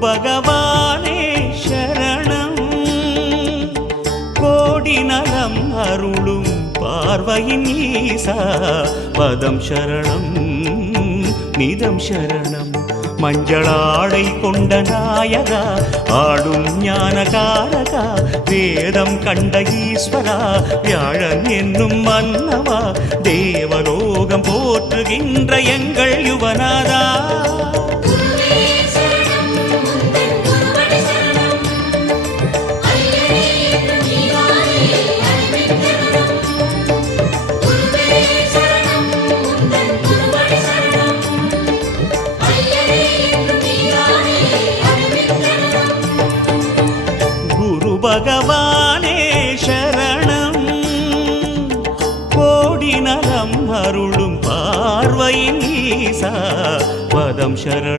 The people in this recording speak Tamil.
பகவானே சரணம். கோடி நலம் அருளும் பார்வையின் ஈசா பதம் சரணம் நிதம் சரணம். மஞ்சளாடை கொண்ட நாயகா ஆடும் ஞானகாரகா வேதம் கண்ட ஈஸ்வரா வியாழன் என்னும் மன்னவா தேவலோகம் போற்றுகின்ற எங்கள் யுவனாதா. பகவானே சரணம். கோடி நலம் அருளும் பார்வையின் ஈசா பதம் சரணம்.